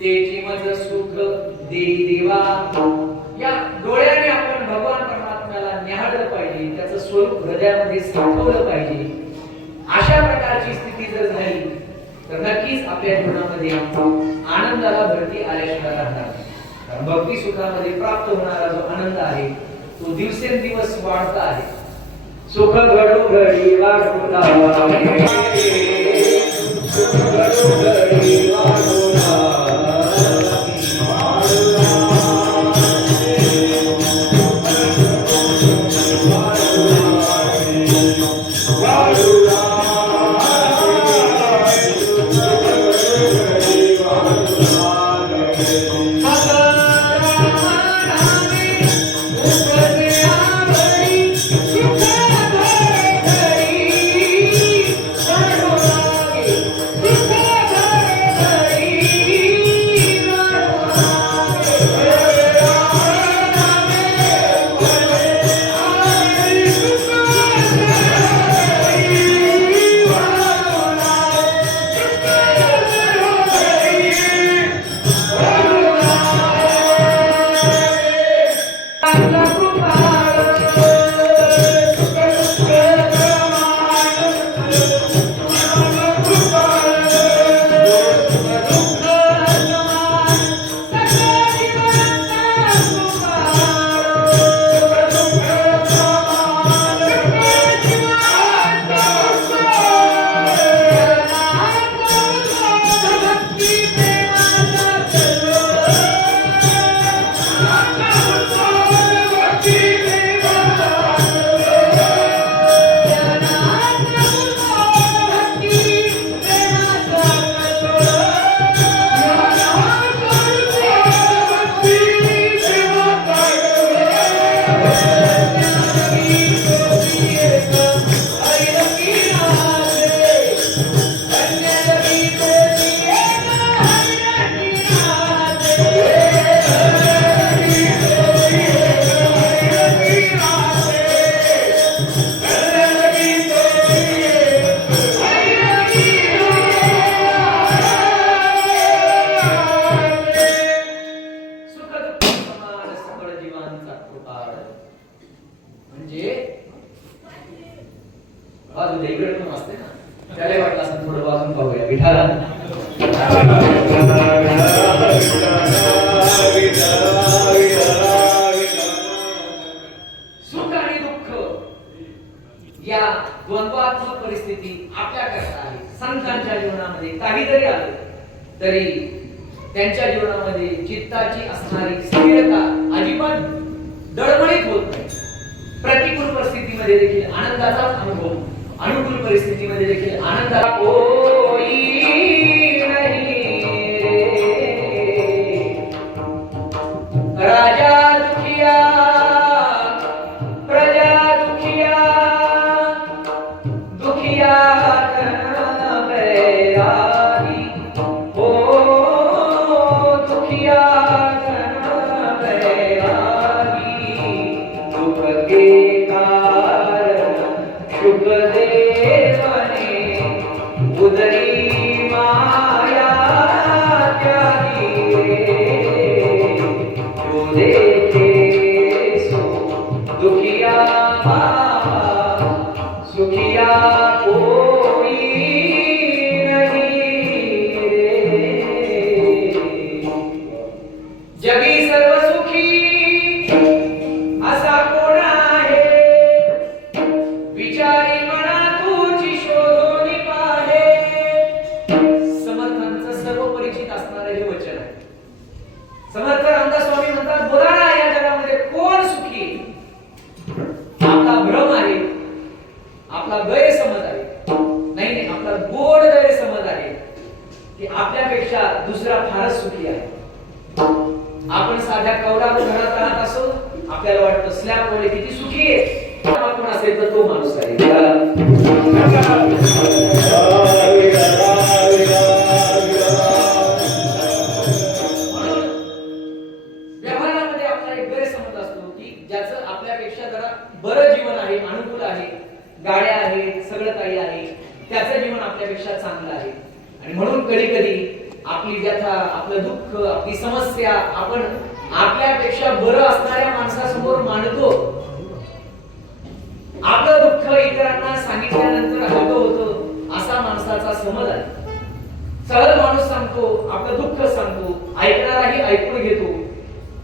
तेची मज सुख देई देवा. या डोळ्याने आपण भगवान परमात्म्याला निहाळलं पाहिजे, त्याचं स्वरूप हृदयामध्ये साठवलं पाहिजे. अशा प्रकारची स्थिती जर झाली तर नक्कीच आपल्या जीवनामध्ये आनंदाला भरती आल्याशिवाय राहणार नाही. कारण भक्ती सुखामध्ये प्राप्त होणारा जो आनंद आहे तो दिवसेंदिवस वाढता आहे. सुख घडू घडी वाढू लागे, सुख घडू घडी वाढू तरी त्यांच्या जीवनामध्ये चित्ताची असणारी स्थिरता अजिबात डळमळीत होत नाही. प्रतिकूल परिस्थितीमध्ये देखील आनंदाचाच अनुभव, अनुकूल परिस्थितीमध्ये देखील आनंदाचा कोई नहीं रे. राजा दुखिया प्रजा दुखिया, दुखिया दुसरा फारच सुखी आहे. आपण साध्या कौलारू घरात राहत असो, आपल्याला वाटतं स्लॅब मध्ये किती सुखी आहे. आपण असेल तर तो माणूस आहे. व्यवहारामध्ये आपला एक गैरसमज असतो की ज्याचं आपल्यापेक्षा त्याच्यापेक्षा जरा बरं जीवन आहे, अनुकूल आहे, गाड्या आहेत, सगळं काही आहे, त्याचं जीवन आपल्यापेक्षा चांगलं आहे. आणि म्हणून कधी कधी आपली व्यथा, आपलं दुःख, आपली समस्या आपण आपल्यापेक्षा बरं असणाऱ्या माणसासमोर मांडतो. आपलं दुःख इतरांना सांगितल्यानंतर हलकं होतं असा माणसाचा समज आहे. सहज माणूस सांगतो, आपलं दुःख सांगतो, ऐकणाराही ऐकून घेतो,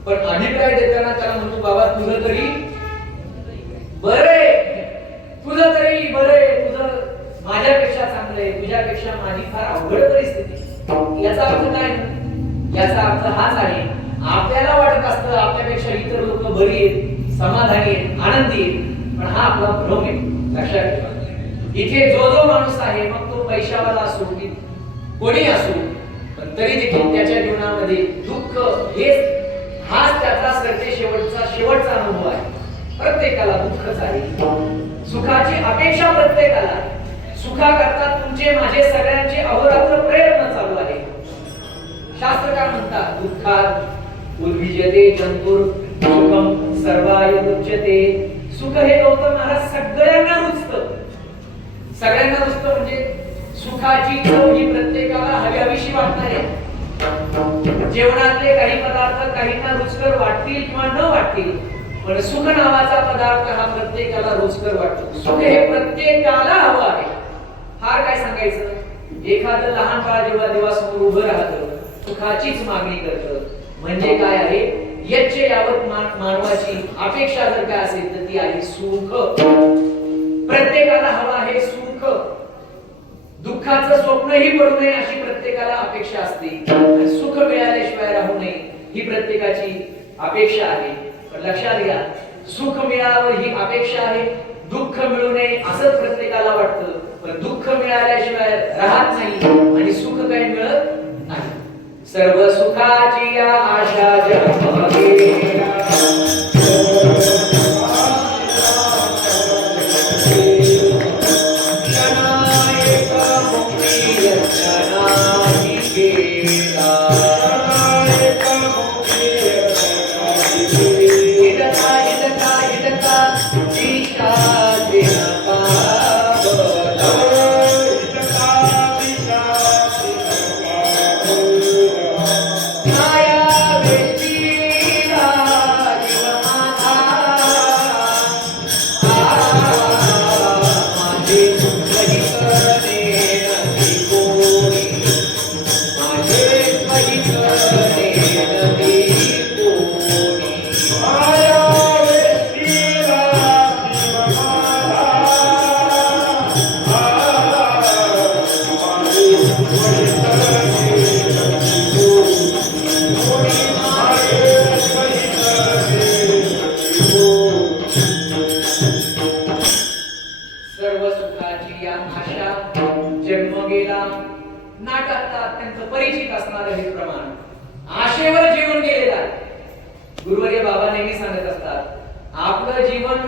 पण अभिप्राय देताना त्याला म्हणतो, बाबा तुझं तरी बरंय, तुझं तरी बरंय, तुझं माझ्यापेक्षा चांगलंय, तुझ्यापेक्षा माझी फार अवघड परिस्थिती. याचा अर्थ काय? याचा अर्थ हाच आहे, आपल्याला वाटत असतं आपल्यापेक्षा इतर लोक बरी आहेत, समाधानी आहेत, आनंदी आहेत, पण हा आपला भ्रम आहे. लक्षात ठेवा, इथे जो जो माणूस आहे, मग तो पैशावाला असो की कोणी असो, पण तरी देखील त्याच्या जीवनामध्ये दुःख हाच त्याचा शेवटचा अनुभव आहे. प्रत्येकाला दुःखच आहे, सुखाची अपेक्षा प्रत्येकाला. सुखाकरता तुमचे माझे सगळ्यांचे अहोरात्र प्रयत्न चालू आहे. शास्त्रकार म्हणतात, दुःखात उद्विजते जंतुर सुखम सर्वाय उच्यते. सुख हे गौतम महाराज सगळ्यांना रुचतं. सगळ्यांना रुचतं म्हणजे सुखाची चव ही प्रत्येकाला हवीहवीशी वाटणार आहे. जेवणातले काही पदार्थ काहींना रुचकर वाटतील किंवा न वाटतील, पण सुख नावाचा पदार्थ हा प्रत्येकाला रुचकर वाटतो. सुख हे प्रत्येकाला हवं आहे. फार काय सांगायचं, एखादं लहान बाळ जेव्हा देवासमोर उभं राहतं, सुखाचीच मागणी करतं. म्हणजे काय आहे, यच्च यावत मानवाची अपेक्षा जर काय असेल तर ती आहे सुख. प्रत्येकाला हवं आहे सुख. दुःखाचं स्वप्नही पडू नये अशी प्रत्येकाला अपेक्षा असते. सुख मिळाल्याशिवाय राहू नये ही प्रत्येकाची अपेक्षा आहे. पण लक्षात घ्या, सुख मिळावं ही अपेक्षा आहे, दुःख मिळू नये असंच प्रत्येकाला वाटतं. पण दुःख मिळाल्याशिवाय राहत नाही आणि सुख काही मिळत नाही. सर्व सुखाची या आशा जगभरेला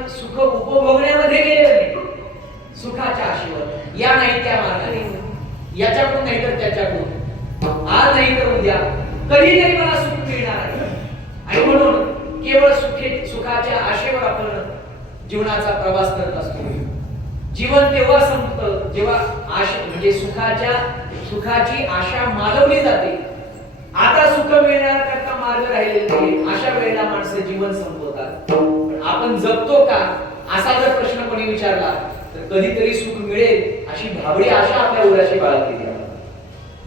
सुख उपभोगण्यामध्ये गेलेलं नाही, सुखाच्या आशेवर या नाही त्या मार्गाने, याच्याकडून नाही तर त्याच्याकडून, आज नाही तर उद्या कधीतरी मला सुख मिळणार आहे. आणि म्हणून केवळ सुखाच्या आशेवर आपण जीवनाचा प्रवास करत असतो. जीवन तेव्हा संपतं जेव्हा आशा म्हणजे सुखाची आशा मालवली जाते. आता सुख मिळणार करता मार्ग राहिलेले नाही, अशा वेळेला माणसं जीवन संपवतात. आपण जगतो का असा जर प्रश्न कोणी विचारला तर कधीतरी सुख मिळेल अशी भाबडी आशा आपल्या उराशी बाळगली आहे.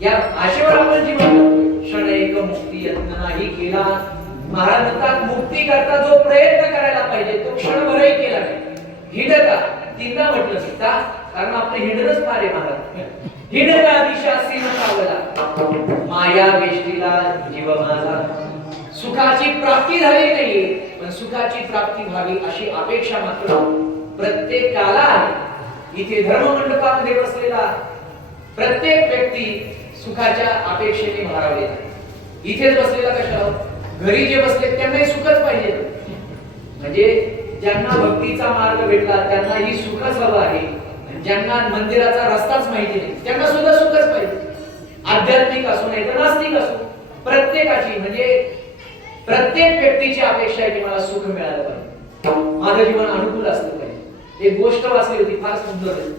या आशेवर आपण जीवन जगतो. क्षण एक मुक्ती यत्न नाही केला. महाराज म्हणतात, मुक्ती करता जो प्रयत्न करायला पाहिजे तो क्षणभरही केला नाही. हिंडता तीनदा म्हटलं सीता, कारण आपलं हिंडणच फार आहे महाराज. हिंडता दिशा सीन सावला माया वेष्टीला जीव माझा. सुखाची प्राप्ती झाली नाहीये, पण सुखाची प्राप्ती व्हावी अशी अपेक्षा मात्र प्रत्येकाला आहे. इथे धर्ममंडपामध्ये बसलेला प्रत्येक व्यक्ती सुखाच्या अपेक्षेने भारावलेला आहे. इथेच बसलेला कशावर, घरी जे बसले त्यांनाही सुखच पाहिजे. म्हणजे ज्यांना भक्तीचा मार्ग भेटला त्यांना ही सुखच हवं आहे. ज्यांना मंदिराचा रस्ताच माहिती नाही त्यांना सुद्धा सुखच पाहिजे. आध्यात्मिक असो नाही तर नास्तिक असो, प्रत्येकाची म्हणजे प्रत्येक व्यक्तीची अपेक्षा आहे की मला सुख मिळालं पाहिजे. माझं जीवन अनुकूल असलं पाहिजे. एक गोष्ट वाचली होती फार सुंदर आहे.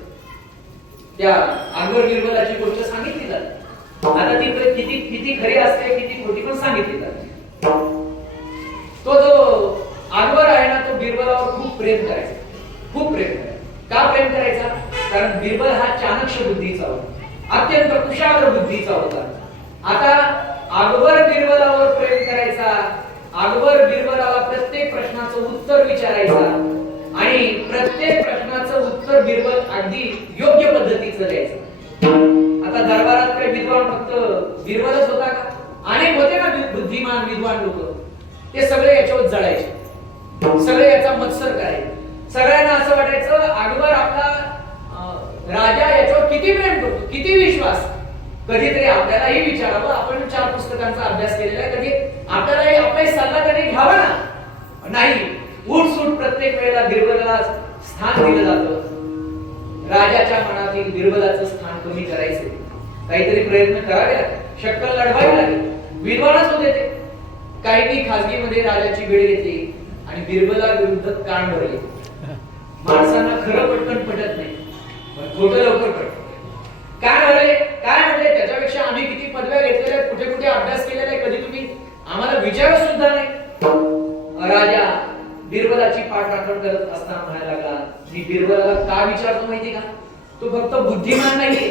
त्या अकबर बिरबलाची गोष्ट सांगितली जाते. आता ती किती किती खरी असते किती खोटी पण सांगितली जाते. तो जो अकबर आहे ना तो बिरबलावर खूप प्रेम करायचा, खूप प्रेम करायचा. का प्रेम करायचा? कारण बिरबल हा चाणक्य बुद्धीचा होता, अत्यंत कुशाग्र बुद्धीचा होता. आता अकबर बिरबलावर प्रेम करायचा, अकबर बिरबलाला प्रत्येक प्रश्नाचं उत्तर विचारायचा आणि प्रत्येक प्रश्नाचं उत्तर बिरबल अगदी योग्य पद्धतीचं द्यायचं. आता दरबारात काही विद्वान फक्त बिरबलच होता का? अनेक होते ना बुद्धिमान विद्वान लोक, ते सगळे याच्यावर जळायचे, सगळे याचा मत्सर करायचे. सगळ्यांना असं वाटायचं अकबर आपला राजा याच्यावर किती प्रेम करतो, किती विश्वास. कधीतरी आपल्यालाही विचारावं, आपण 4 पुस्तकांचा अभ्यास केलेला आहे, कधी आपल्यालाही आपला सल्ला कधी घ्यावा ना. नाही, उठसूट प्रत्येक वेळेला बिरबलाला स्थान दिलं जातं. राजाच्या मनातील बिरबलाचं स्थान कमी करायचे, काहीतरी प्रयत्न करावे लागेल, शक्कल लढवावी लागेल. विद्वानच होते ते. काहींनी खासगीमध्ये राजाची वेळ घेतली आणि बिरबला विरुद्ध कान भरले. माणसांना खरं पटकन पटत नाही, पण खोटं लवकर पटत. काय भरले, काय म्हटले, त्याच्यापेक्षा आम्ही किती पदव्या घेतलेल्या, कुठे कुठे अभ्यास केलेला आहे, कधी तुम्ही आम्हाला विचारत सुद्धा नाही. राजा बिरबलाची पाठराखण करत असताना म्हणायला लागला, मी बिरबलाला का विचारतो माहिती का? तो फक्त बुद्धिमान नाहीये,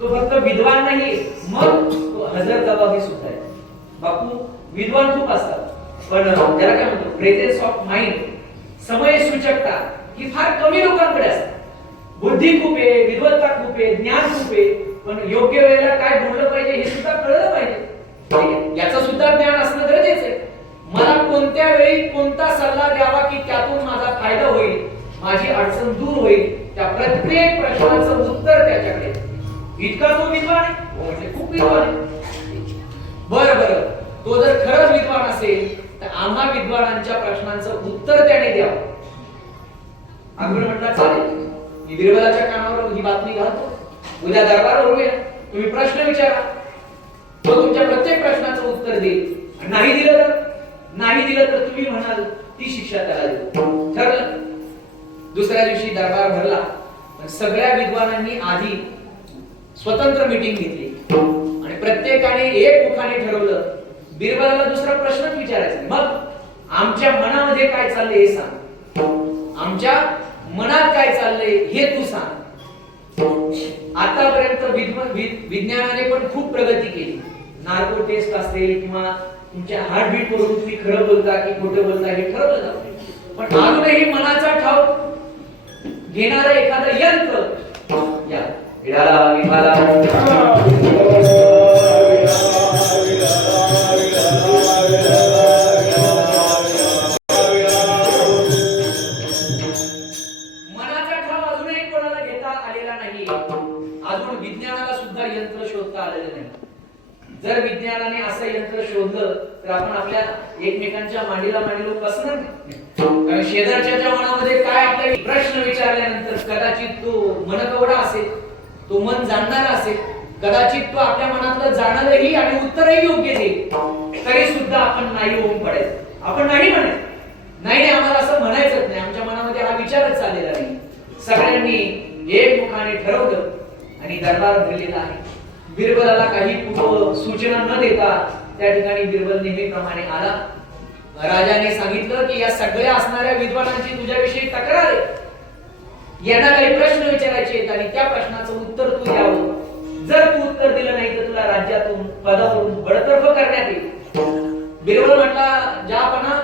तो फक्त विद्वान नाहीये, मग तो हजर जबाबी सुद्धा आहे. बापू विद्वान खूप असतात, पण त्याला काय म्हणतो, प्रेझेन्स ऑफ माइंड, समय सूचकता ही फार कमी लोकांकडे असते. बुद्धी खूप आहे, विद्वत्ता खूप आहे, ज्ञान खूप आहे, पण योग्य वेळेला काय बोललं पाहिजे हे सुद्धा कळलं पाहिजे. याचं सुद्धा ज्ञान असणं गरजेचं आहे. मला कोणत्या वेळी कोणता सल्ला द्यावा की त्यातून माझा फायदा होईल, माझी अडचण दूर होईल, त्या प्रत्येक प्रश्नाचं उत्तर त्याच्याकडे. इतका तो विद्वान आहे, म्हणजे खूप विद्वान आहे. बरं, तो जर खरंच विद्वान असेल तर आम्हा विद्वानांच्या प्रश्नांचं उत्तर त्याने द्यावं. अकबर म्हटला, चालेल, मी बिरबलाच्या कानावर ही बातमी घालतो, उद्या दरबारावर उभे तुम्ही प्रश्न विचारा, तो तुमच्या प्रत्येक प्रश्नाचं उत्तर देईल. नाही दिलं तर तुम्ही म्हणाल ती शिक्षा त्याला देऊ. ठरलं. दुसऱ्या दिवशी दरबार भरला, पण सगळ्या विद्वानांनी आधी स्वतंत्र मीटिंग घेतली आणि प्रत्येकाने एक मुखाने ठरवलं, बिरबलाला दुसरा प्रश्नच विचारायचा. मग आमच्या मनामध्ये काय चाललंय हे सांग, आमच्या मनात काय चाललंय हे तू सांग. आतापर्यंत विज्ञानाने पण खूप प्रगती केली. नार्को टेस्ट असेल किंवा तुमच्या हार्टबीट वरून तुम्ही खरं बोलता की खोटं बोलता हे ठरवलं जातं. पण अजूनही मनाचा ठाव घेणारं एखादं यंत्र या विधाला विधाला मनाचा ठाव अजूनही कोणाला घेता आलेला नाही. अजून विज्ञानाला सुद्धा यंत्र शोधता आलेलं नाही. जर विज्ञानाने असं यंत्र शोधलं तर आपण आपल्या एकमेकांच्या मांडीला मांडी बसणार नाही. कारण शेजारच्या मनामध्ये काय आपले प्रश्न विचारल्यानंतर कदाचित तो मनकवडा असेल, तो मन जाणणारा असेल, कदाचित तो आपल्या मनातलं जाणलंही आणि उत्तरही योग्य देईल, तरी सुद्धा आपण नाही होऊन पडायचं. आपण नाही म्हणायचं, नाही आम्हाला असं म्हणायचंच नाही, आमच्या मनामध्ये हा विचारच चाललेला नाही. सगळ्यांनी एकमुखाने ठरवलं आणि दरबार भरलेला आहे. बिरबलाला काही पूर्व सूचना न देता त्या ठिकाणी बिरबल नेहमीप्रमाणे आला. राजाने सांगितलं की या सगळ्या असणाऱ्या विद्वानांची तुझ्याविषयी तक्रार आहे, यांना काही प्रश्न विचारायचे आहेत आणि त्या प्रश्नाचं उत्तर तू द्यावं. जर तू उत्तर दिलं नाही तर तुला राज्यातून पदावरून बडतर्फ करण्यात येईल. बिरबल म्हटला, ज्यापणा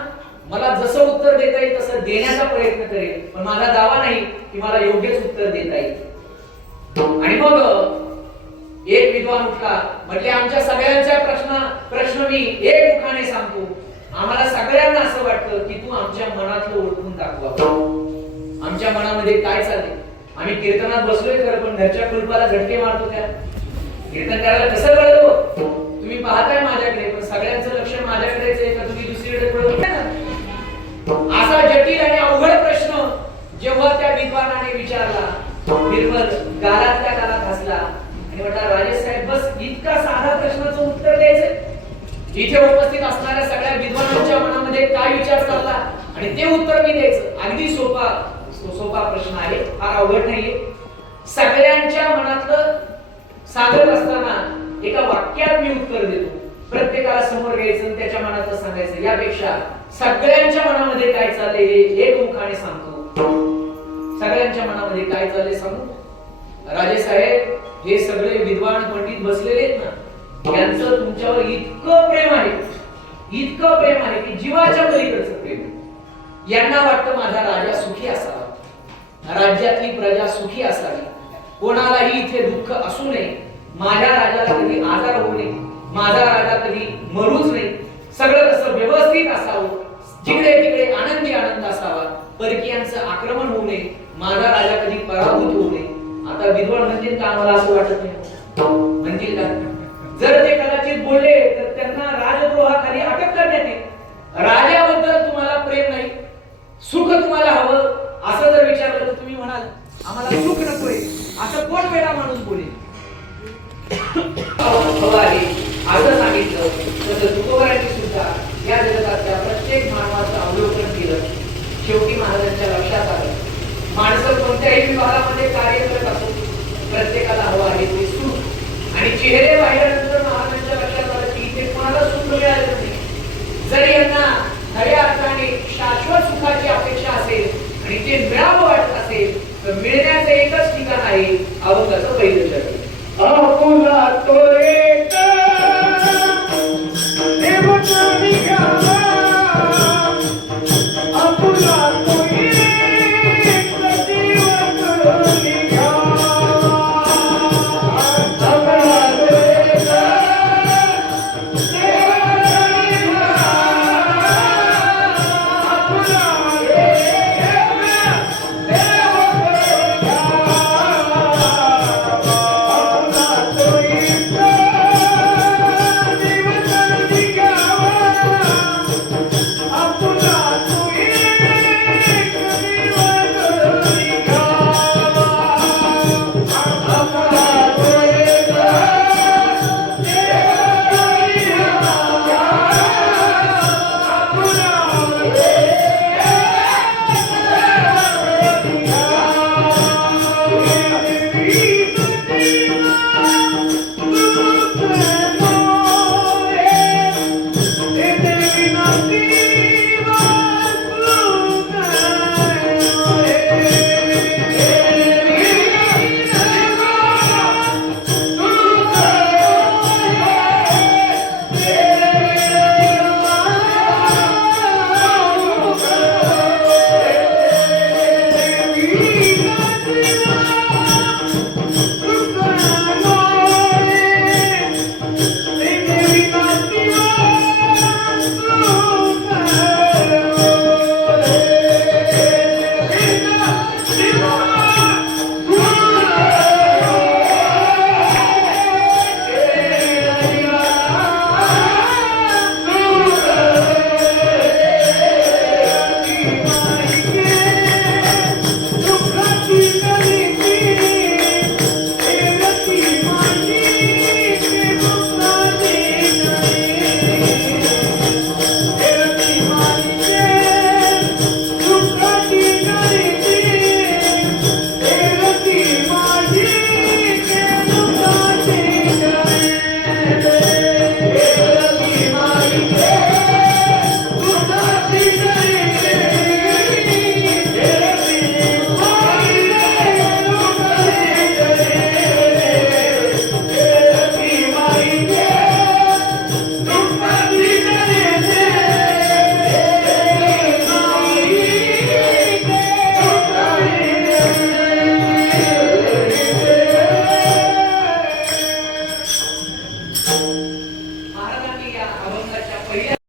मला जसं उत्तर देता येईल तसं देण्याचा प्रयत्न करेल, पण माझा दावा नाही की मला योग्यच उत्तर देता येईल. आणि मग एक विद्वान उठला, म्हटले, आमच्या सगळ्यांच्या प्रश्न मी एक मुखाने सांगतो. आम्हाला सगळ्यांना असं वाटतं की तू आमच्या मनातलं ओळखून दाखवावं. आमच्या मनामध्ये काय चाललंय. आम्ही कीर्तनात बसलोय खरं, पण घरच्या कुलपाला झटके मारतो. त्या कीर्तन करायला कसं कळलं? तुम्ही पाहताय माझ्याकडे, पण सगळ्यांचं लक्ष माझ्याकडेच आहे का तुम्ही दुसरीकडे पळत नाही? असा जटिल आणि अवघड प्रश्न जेव्हा त्या विद्वानाने विचारला, बिरबल गालातल्या गालात हसला आणि म्हटला, राजेसाहेब बस इतका साधा प्रश्नाचं उत्तर द्यायचं. इथे उपस्थित असणाऱ्या सगळ्या विद्वानांच्या मनामध्ये काय विचार चालला आणि ते उत्तर मी द्यायचं. अगदी सोपा प्रश्न आहे, फार अवघड नाहीये. सगळ्यांच्या मनातलं सांगत असताना एका वाक्यात मी उत्तर देतो. प्रत्येकाला समोर घ्यायचं आणि त्याच्या मनातलं सांगायचं, यापेक्षा सगळ्यांच्या मनामध्ये काय चाललंय हे एक मुखाने सांगतो. सगळ्यांच्या मनामध्ये काय चाललंय सांगू. राजे साहेब, हे सगळे विद्वान पंडित बसलेले आहेत ना, यांचं तुमच्यावर इतकं प्रेम आहे की जीवाच्या पलीकडचं प्रेम. यांना वाटतं माझा राजा सुखी असावा, राज्यातली प्रजा सुखी असावी, कोणालाही इथे दुःख असू नये, माझ्या राजाला कधी आजार होऊ नये, माझा राजा कधी मरूच नाही, सगळं कसं व्यवस्थित असावं, जिकडे तिकडे आनंदी आनंद असावा, परकीयांचं आक्रमण होऊ नये, माझा राजा कधी पराभूत होऊ नये. आता विद्वान म्हणतील का आम्हाला असं वाटत नाही? म्हणतील का? जर ते कदाचित बोलले तर त्यांना राजद्रोहाखाली अटक करण्यात येईल. राजाबद्दल तुम्हाला प्रेम नाही, सुख तुम्हाला हवं असं जर विचारलं तर तुम्ही म्हणाल आम्हाला सुख नकोय. असं कोण वेळा माणूस बोलेल? असं सांगितलं तसं तुकोबारांनी सुद्धा या जगतातल्या प्रत्येक मानवाचं अवलोकन केलं. शेवटी महाराजांच्या लक्षात आलं, माणसं कोणत्याही विभागामध्ये कार्य करत असो, प्रत्येकाला हवं आहे ते सुख. आणि चेहरे पाहिल्यानंतर महाराजांच्या लक्षात आलं की इथे कोणाला सुख मिळालं नाही. जर यांना खऱ्या अर्थाने शाश्वत सुखाची अपेक्षा असेल आणि ते मिळावं वाटत असेल तर मिळण्याचं एकच ठिकाण आहे अभंगाचं पहिलं चरण. आपुला तोरे